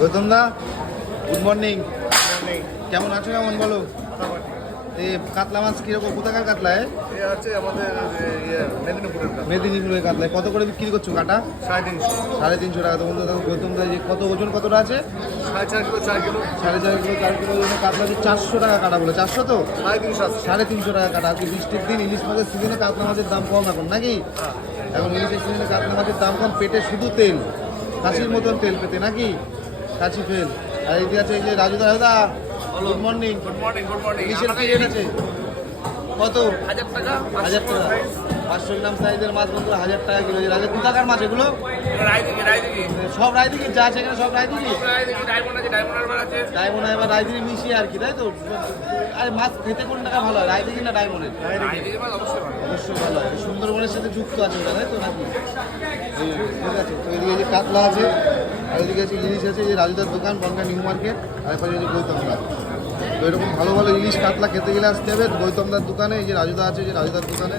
গৌতম দা, good morning. কেমন আছো? কেমন বলো? এই কাতলা মাছ কিরকম, কোথাকার কাতলা? আছে আমাদের মেদিনীপুরের কাছে। মেদিনীপুরের কাতলায় কত করে বিক্রি করছো কাটা? 350। 350 টাকা। তো বন্ধু দেখো গৌতম দা যে কত ওজন কতটা আছে? 4.5 কিলো 4 কিলো 4.5 কিলো 4 কিলো ওজনের কাতলা আছে 400 টাকা কাটা বলে। 400 তো 350 আছে। 350 টাকা কাটা। আর কি বৃষ্টির দিন ইলিশ মাছের সিজনে কাতলা মাছের দাম কম এখন নাকি? এখন ইলিশের সিজনে কাতলা মাছের দাম কম, পেটে শুধু তেল, কাশির মতন তেল পেতে নাকি, কাশি ফেল। আর এই যে আছে এই যে রাজুদা, রাজুদা good morning. Good morning good morning. ইলিশের কি রেট আছে? কত? 1000 টাকা। 1000 টাকা। 500 গ্রাম সাইজের মাছ বন্ধুরা 1000 টাকা কিলো। রাজা কোথাকার মাছ এগুলো? রায়দিঘি সব রায়দিঘি যা আছে এখানে সব রায়দিঘি। ডায়মন্ড আছে, ডায়মন্ড হারবার আছে। ডায়মন্ড এবার রায়দিঘি মিশিয়ে আর কি, তাই তো? আর মাছ খেতে কোন টাকা ভালো হয়, রায়দিঘি না ডায়মন্ডের? রায়দিঘি মাছ অবশ্যই ভালো। অবশ্যই ভালো হয়। সুন্দরবনের সাথে যুক্ত আছে ওটা, তাই তো নাকি? ঠিক আছে। তো এদিকে যে কাতলা আছে, আর এদিকে আছে ইলিশ আছে, যে রাজুদার দোকান বনগা নিউ মার্কেট, আর এরপরে যে গৌতমদা। তো এরকম ভালো ভালো ইলিশ কাতলা খেতে গেলে আসতে হবে গৌতমদার দোকানে। এই যে রাজুদা আছে, যে রাজুদার দোকানে।